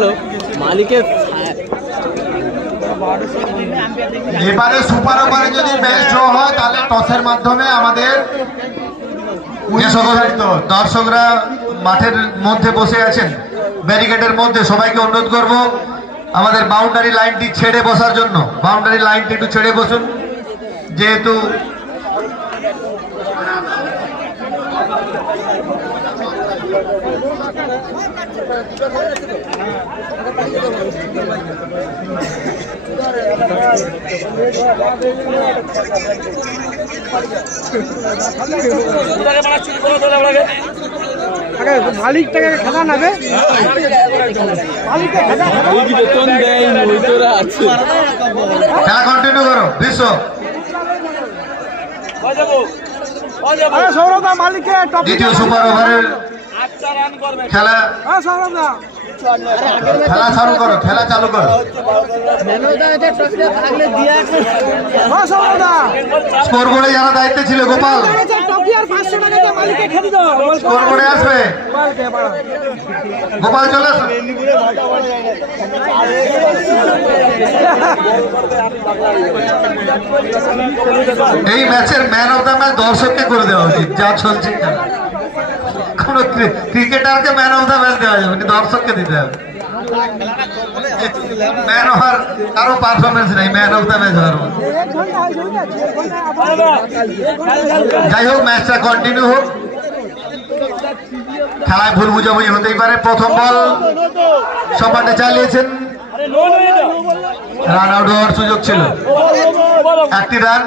গেল মালিকের এবারে সুপার ওভারে যদি ম্যাচ ড্র হয় তাহলে টসের মাধ্যমে আমাদের দর্শকরা মাঠের মধ্যে বসে আছেন। ব্যারিকেডের মধ্যে সবাইকে অনুরোধ করব আমাদের বাউন্ডারি লাইনটি ছেড়ে বসার জন্য। বাউন্ডারি লাইনটি একটু ছেড়ে বসুন। যেহেতু মালিক থেকে খেলা নেবে মালিককে খেলা বেতন দেয় ওই আছে কন্টিনিউ করো বিশ্ব দ্বিতীয় সুপার ওভারের খেলা হ্যাঁ খেলা চালু করো খেলা চালু করো। হ্যাঁ স্কোর বোর্ডে যারা দায়িত্বে ছিল গোপাল। স্কোর বোর্ডে আসবে। গোপাল চলে এই ম্যাচের ম্যান অফ দ্য ম্যাচ দর্শককে করে দেওয়া উচিত যা চলছে। কোনো ক্রিকেটারকে ম্যান অফ দ্য ম্যাচ দেওয়া যাবে না, দর্শককে দিতে হবে। কারও নেই অফ দ্য ম্যাচ যাই হোক ম্যাচটা কন্টিনিউ হোক। খেলায় ভুল বুঝাবুঝি হতেই পারে প্রথম বল সপাটে চালিয়েছেন। রান আউট হওয়ার সুযোগ ছিল। একটি রান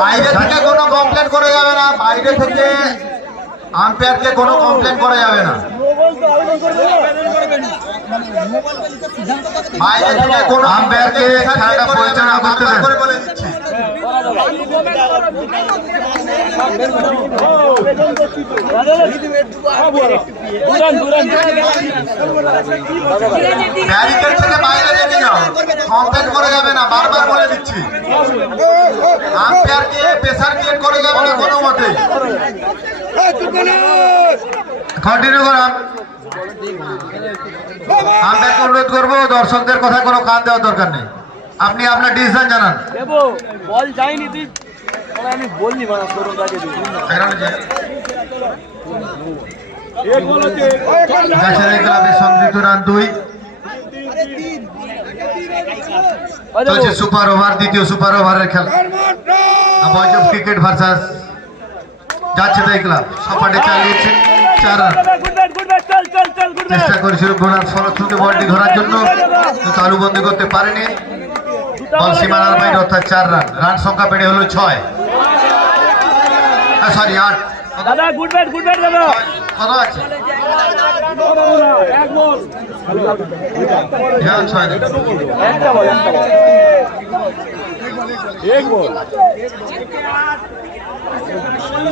বাইরে থেকে কোনো কমপ্লেন করা যাবে না, বাইরে থেকে আম্পায়ারকে কোনো কমপ্লেন করা যাবে না। আম্পায়ারকে খেলাটা পরিচালনা করতে দেন ব্যারিকেড থেকে বাইরে রেখে যাও কমপ্লেন করা যাবে না বারবার বলে দিচ্ছি। আম্পায়ারকে প্রেসার ক্রিয়েট করা যাবে না কোনো মতে। কন্টিনিউ করাম আম্পায়ারকে অনুরোধ করব দর্শকদের কথা কোনো কান দেওয়ার দরকার নেই। আপনি আপনার ডিসিশন জানান। বল যায়নি তুই। আমি বললি মানে ক্লাবের সংযুক্ত রান দুই। চলছে সুপার ওভার দ্বিতীয় সুপার ওভারের খেলা। বয়েজ অফ ক্রিকেট ভার্সাস যাচ্ছে তাই ক্লাব সপাটে চালিয়েছে চার রান। চেষ্টা করেছিল বোনার ফলশ্রুতি বলটি ধরার জন্য। তালুবন্দি করতে পারেনি। বল সীমানার বাইরে অর্থাৎ চার রান। রান সংখ্যা বেড়ে হলো ছয়। সরি আট। দাদা গুড ব্যাট গুড ব্যাট দাদা। কত আছে?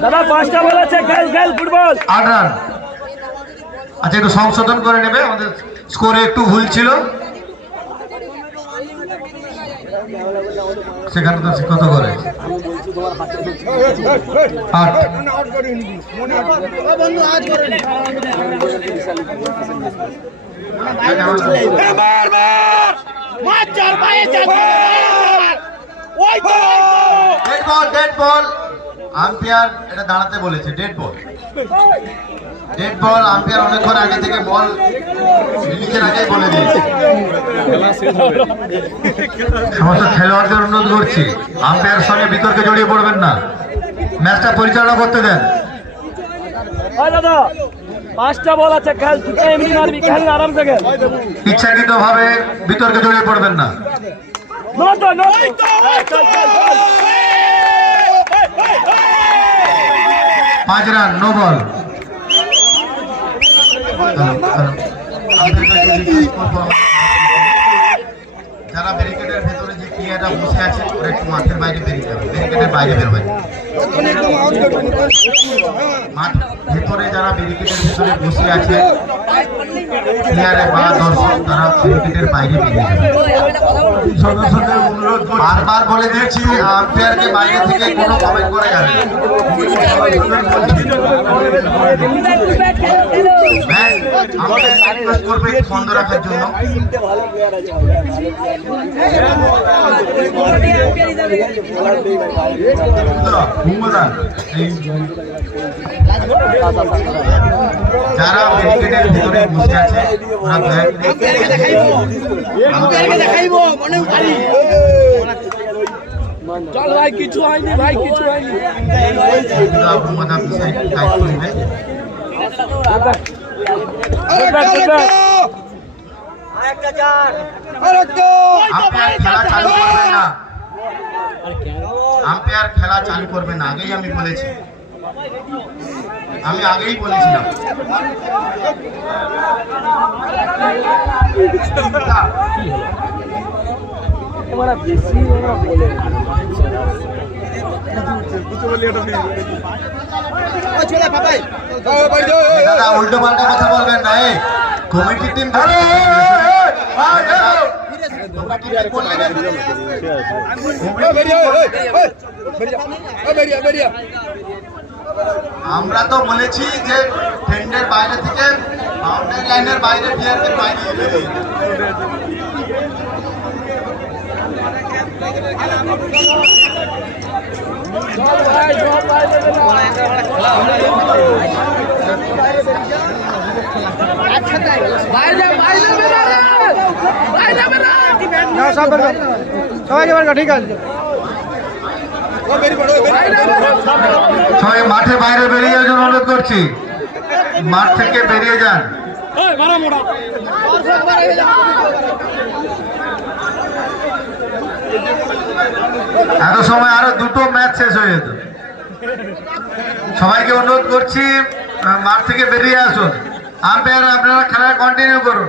দাদা পাঁচটা বল আছে গেল গেল ফুটবল আট রান। আচ্ছা একটু সংশোধন করে নেবে, আমাদের স্কোরে একটু ভুল ছিল। সেখানে তো কত করে আট বল ডেড বল আম্পায়ার এটা দাঁড়াতে বলেছে dead ball dead ball umpire অনেকক্ষণ আগে থেকে বল রিলিজের আগেই বলে দিয়েছে। সমস্ত খেলোয়াড়দের অনুরোধ করছি আম্পায়ার সঙ্গে বিতর্কে জড়িয়ে পড়বেন না। ম্যাচটা পরিচালনা করতে দেন। দাদা পাঁচটা বল আছে খেল। তুই এমনি মারবি খেল আরামসে খেল। ইচ্ছাকৃত ভাবে বিতর্কে জড়িয়ে পড়বেন না। চল চল চল। পাঁচ রান নো বল যারা ব্যারিকেডের ভেতরে যে ক্রিয়াটা বসে আছে, ওরা একটু মাঠের বাইরে বেরিয়ে যাবে। ব্যারিকেডের বাইরে বেরোবে ভেতরে যারা ব্যারিকেডের ভিতরে বসে আছে প্লেয়ারে বা দর্শক তারা ব্যারিকেডের বাইরে বেরিয়ে সদস্যদের অনুরোধ বারবার বলে দিয়েছি আম্পায়ারকে বাইরে থেকে কোনো কমেন্ট করা যাবে আমাদের করবে বন্ধ রাখার জন্য। যারা ব্যারিকেডের ভিতরে বসে আছে ওরা দয়া করে চল ভাই কিছু হয়নি ভাই কিছু হয়নি। ঘুমোদা বিষয় দায়িত্ব নেবে আম্পায়ার খেলা চালু করবে না। আম্পায়ার খেলা চালু করবে না আগেই আমি বলেছি আমি আগেই বলেছিলাম উল্টো পাল্টা কথা বলবেন না এই কমিটি টিম আমরা তো বলেছি যে টেন্ডের বাইরে থেকে বাউন্ডারি লাইনের বাইরে প্লেয়ারদের বাইরে যেতে। না সব সবাই মাঠে বাইরে বেরিয়ে যাওয়ার অনুরোধ করছি। মাঠ থেকে বেরিয়ে যান। এত সময়, আরও দুটো ম্যাচ শেষ হয়ে যেত। সবাইকে অনুরোধ করছি মাঠ থেকে বেরিয়ে আসুন। আম্পায়ার, আপনারা খেলা কন্টিনিউ করুন।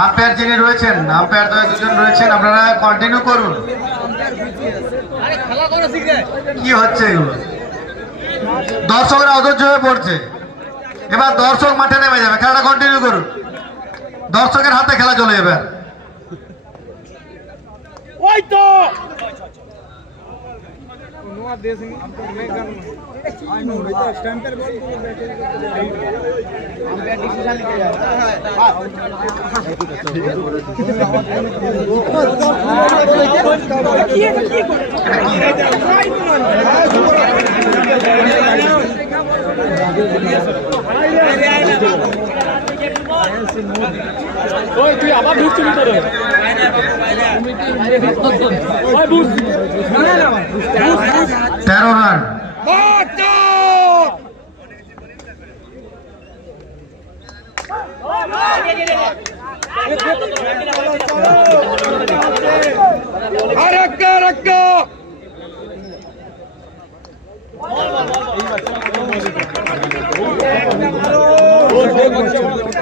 আম্পায়ার যিনি রয়েছেন আম্পায়ার দয় দুজন রয়েছেন, আপনারা কন্টিনিউ করুন। কি হচ্ছে দর্শকরা অধৈর্য হয়ে পড়ছে। এবার দর্শক মাঠে নেমে যাবে, খেলাটা কন্টিনিউ করুন। দর্শকের হাতে খেলা চলে যাবে। ওই তো! नुआ देश तो नहीं करना तो स्टैंप पर बोल हम क्या डिसीज़न लेके जा रहा है। हाँ, हाँ। ओए तू आवाज़ ढूंढ चुकी तरह तो তেরো রান। চার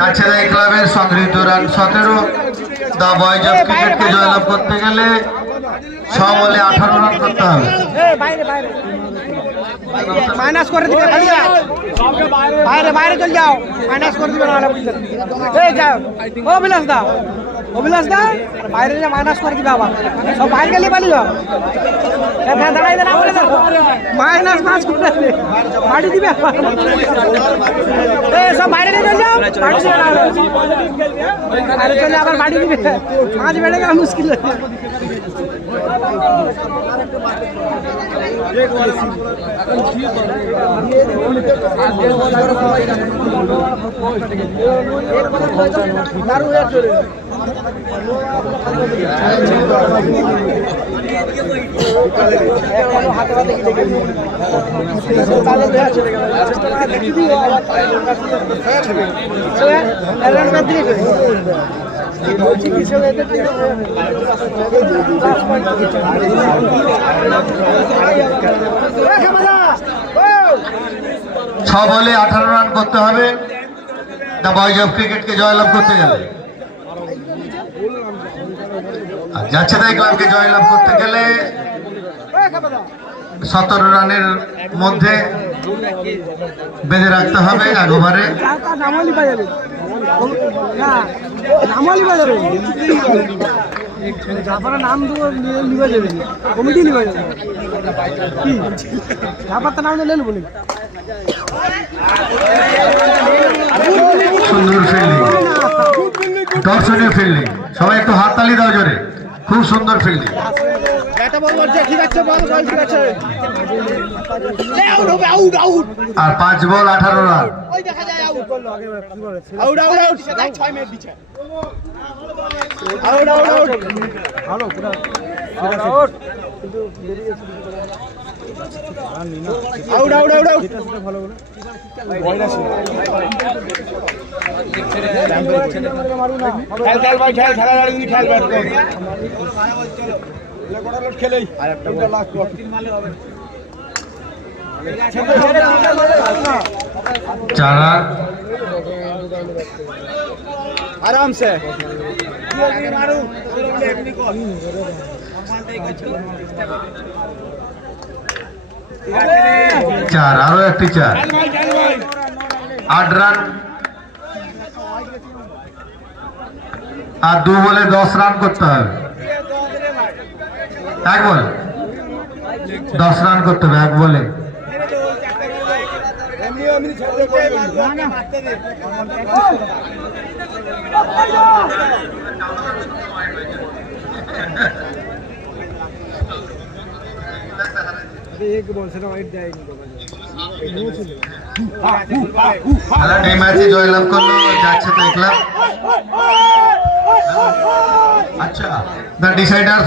কাছেদাই ক্লাবের সংগৃহীত রান সতেরো। দা বয়েজ অফ ক্রিকেটকে জয়লাভ করতে গেলে সমলে আঠারো রান করতে হবে। মাইনাস করে দিবে। বাইরে বাইরে চল যাও। মাইনাস করে দিবে না। যাও। ও বিলাস দা অভিলাষ দা, বাইরে যে মাইনাস করে দিবে আবার। সব বাইরে গেলে পালিল দাঁড়াই দাঁড়া বলে মাইনাস পাঁচ করে। বাড়ি দিবে সব বাইরে নিয়ে চলে যাও। বাইরে চলে আবার বাড়ি দিবে। পাঁচ বেড়ে গেলে, মুশকিল হয়ে যাবে। ছ বলে আঠারো রান করতে হবে। দ্য বয়েজ অফ ক্রিকেটকে জয়লাভ করতে গেলে আর যাচ্ছে তাই ক্লাবকে জয়লাভ করতে গেলে সতেরো রানের মধ্যে বেঁধে রাখতে হবে এক ওভারে। নাম লিখা যাবে কমিটি নেব সুন্দর দর্শনীয় ফিল্ডিং সবাই একটু হাততালি দাও জোরে। খুব সুন্দর ফিল্ডিং একটা বল বলছে ঠিক আছে বল বল ঠিক আছে। আউট আউট আউট আর পাঁচ বল আঠারো রান। ওই দেখা যায় আউট আউট আউট আউট ছয় মিনিট দিচ্ছে আউট আউট আউট ভালো পুরো। আউট আউট আউট আউট ভালো বলে খেল খেল ভাই খেল খেলা গাড়ি খেল আরামসে। মারু চার আরও একটি চার আট রান আর দু বলে দশ রান করতে হবে এক বল দশ রান করতে হবে এক বলে খেলাটি ম্যাচে জয়লাভ করল যাচ্ছে তো ক্লাব আচ্ছা দ্য ডিসাইডার্স